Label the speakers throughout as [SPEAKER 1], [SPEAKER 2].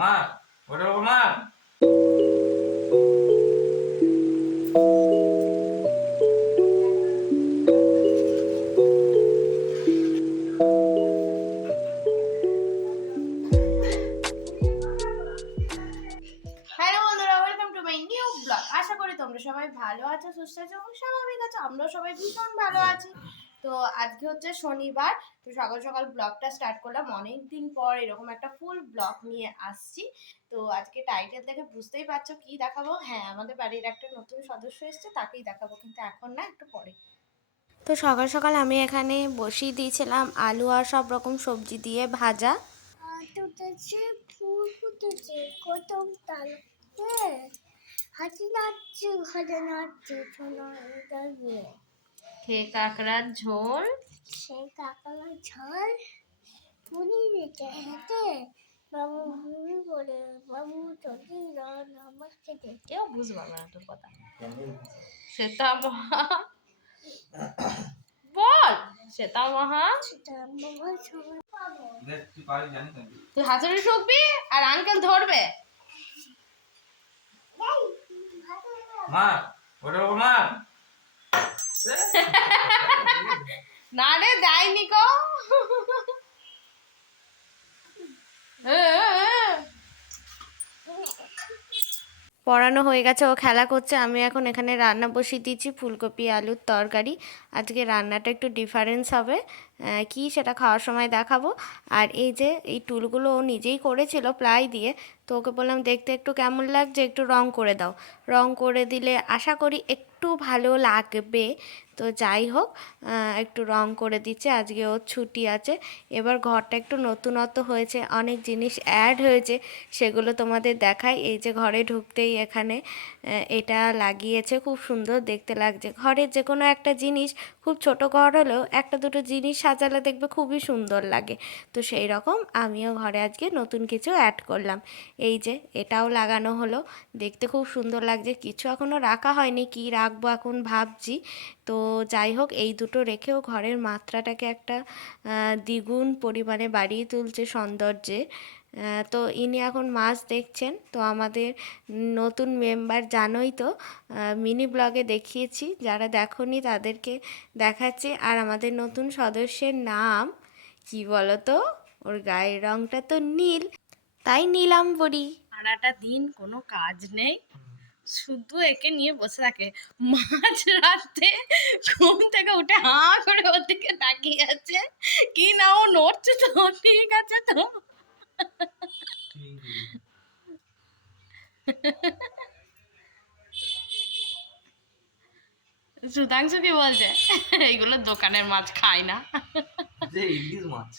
[SPEAKER 1] মা ওটা বলো, মা
[SPEAKER 2] হ্যালো বন্ধুরা welcome to my new blog আশা করি তোমরা সবাই ভালো আছো সুস্থ আছো স্বাভাবিক আছো। আমরা সবাই ভীষণ ভালো আছি। তো আজকে হচ্ছে শনিবার তো সকাল সকাল ব্লগটা স্টার্ট করলাম। অনেক দিন পর এরকম একটা ফুল ব্লগ নিয়ে আসছি। তো আজকে টাইটেল দেখে বুঝতেই পারছ কি দেখাবো? হ্যাঁ আমাদের বাড়ির একটা নতুন সদস্য এসেছে তাকেই দেখাবো কিন্তু এখন না একটু পরে। তো সকাল সকাল আমি এখানে বসিয়ে দিয়েছিলাম আলু আর সব রকম সবজি দিয়ে ভাজা।
[SPEAKER 3] ফুটেছে ফুল ফুটেছে কত তাল। হ্যাঁ হাতি নাচছে ঘরে নাচছে সোনা এটা দিয়ে।
[SPEAKER 2] খে কাঁকড়ার ঝোল।
[SPEAKER 3] সে কাকালা ঝাল? পুরি রেখে হেঁটে বাবু করে বাবু যদি আমার খেতে
[SPEAKER 2] কেউ বুঝতে না তোর কথা। শ্বেতা মহা বল শ্বেতা মহা
[SPEAKER 1] তুই
[SPEAKER 2] হাতুড়ি শুকবি আর আঙ্কেল ধরবে।
[SPEAKER 1] মা ওটা মা
[SPEAKER 2] না রে, দেয়নি পড়ানো হয়ে গেছে, ও খেলা করছে। আমি এখন এখানে রান্না বসিয়ে দিয়েছি, ফুলকপি, আলুর তরকারি। আজকে রান্নাটা একটু ডিফারেন্স হবে। কি সেটা খাওয়ার সময় দেখাবো। আর এই যে, এই টুলগুলো ও নিজেই করেছিল প্লাই দিয়ে, তো ওকে বললাম, দেখতে একটু কেমন লাগছে? একটু রং করে দাও। রং করে দিলে আশা করি একটু ভালো লাগবে। তো যাই হোক একটু রং করে দিচ্ছে, আজকে ওর ছুটি আছে। এবার ঘরটা একটু নতুনত্ব হয়েছে, অনেক জিনিস অ্যাড হয়েছে, সেগুলো তোমাদের দেখাই। এই যে ঘরে ঢুকতেই এখানে এটা লাগিয়েছে, খুব সুন্দর দেখতে লাগছে। ঘরের যে কোনো একটা জিনিস, খুব ছোট ঘর হলেও একটা দুটো জিনিস সাজালে দেখবে খুবই সুন্দর লাগে। তো সেই রকম আমিও ঘরে আজকে নতুন কিছু অ্যাড করলাম। এই যে, এটাও লাগানো হলো। দেখতে খুব সুন্দর লাগছে। কিছু এখনও রাখা হয়নি, কি রাখব এখন ভাবছি। তো যাই হোক, এই দুটো রেখেও ঘরের মাত্রাটাকে একটা দ্বিগুণ পরিমাণে বাড়িয়ে তুলছে সৌন্দর্যে। তো ইনি এখন মাছ দেখছেন, তো আমাদের নতুন মেম্বার জানোই তো মিনি ব্লগে দেখিয়েছি, যারা দেখোনি তাদেরকে দেখাচ্ছি। আর আমাদের নতুন সদস্যের নাম, কি বলো তো ওর গায়ের রংটা তো নীল, তাই নিলাম নীলাম্বরী সারাটা দিন কোনো কাজ নেই, শুধু একে নিয়ে বসে থাকে। মাঝ রাতে ঘুম থেকে উঠে হাঁ করে ওর দিকে তাকিয়ে আছে। কি না ও নড়ছে তো? ঠিক আছে তো? সুধাংশু কি বলছে। এইগুলো দোকানের মাছ খায় না।
[SPEAKER 1] যে ইলিশ মাছ।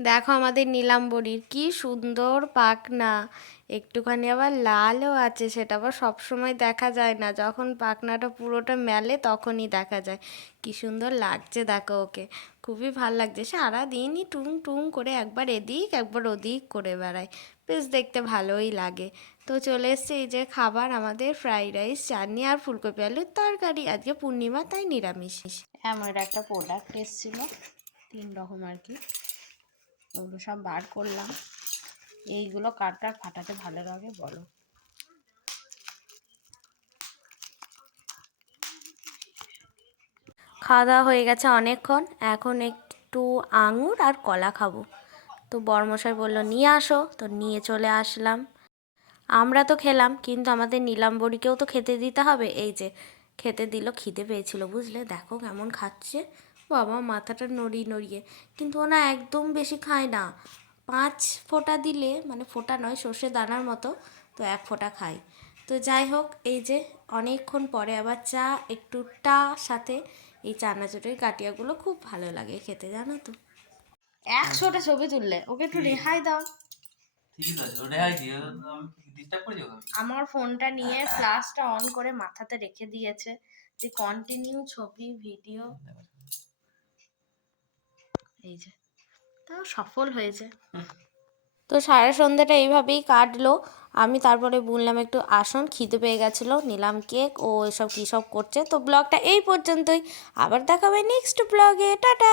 [SPEAKER 2] দেখো আমাদের নীলাম্বরীর কি সুন্দর পাখনা। একটুখানি আবার লালও আছে সেটা আবার সবসময় দেখা যায় না। যখন পাখনাটা পুরোটা মেলে তখনই দেখা যায়। কি সুন্দর লাগছে দেখো ওকে। খুবই ভালো লাগছে। সারাদিনই টুং টুং করে একবার এদিক একবার ওদিক করে বেড়ায়। বেশ দেখতে ভালোই লাগে। তো চলে এসছে এই যে খাবার আমাদের ফ্রাইড রাইস চাটনি আর ফুলকপি আলুর তরকারি। আজকে পূর্ণিমা তাই নিরামিষ। আমার একটা প্রোডাক্ট এসেছিল তিন রকম আর কি। ওগুলো সব বার করলাম। এইগুলো কার কার ফাটাতে ভালো লাগে বলো। খাওয়া দাওয়া হয়ে গেছে অনেকক্ষণ। এখন একটু আঙুর আর কলা খাব। তো বরমশাই বলল নিয়ে আসো। তো নিয়ে চলে আসলাম। আমরা তো খেলাম, কিন্তু আমাদের নীলাম্বরীকেও তো খেতে দিতে হবে। এই যে, খেতে দিল, খিদে পেয়েছিল, বুঝলে? দেখো কেমন খাচ্ছে। বাবা, মাথাটা নড়িয়ে নড়িয়ে। কিন্তু ওনা একদম বেশি খায় না। পাঁচ ফোঁটা দিলে মানে ফোঁটা নয়, সর্ষে দানার মতো, তো এক ফোঁটা খায়। তো যাই হোক, এই যে, অনেকক্ষণ পরে আবার চা, একটু টা সাথে এই চানাচুরের কাটিয়াগুলো খুব ভালো লাগে খেতে, জানো তো? একশোটা ছবি তুললে, ওকে একটু রেহাই দাও।
[SPEAKER 1] আছে ডিস্টার্ব করে
[SPEAKER 2] আমার ফোনটা নিয়ে ফ্ল্যাশটা অন করে মাথাতে রেখে দিয়েছে যে কন্টিনিউ ছবি ভিডিও এই যে তাও সফল হয়েছে। তো সারা সন্ধ্যাটা এইভাবেই কাটলো। আমি তারপরে বললাম একটু আসন খিদে পেয়ে গেছিল নিলাম কেক ও এসব কী সব করছে। তো ব্লগটা এই পর্যন্তই আবার দেখাবে নেক্সট ব্লগে টাটা!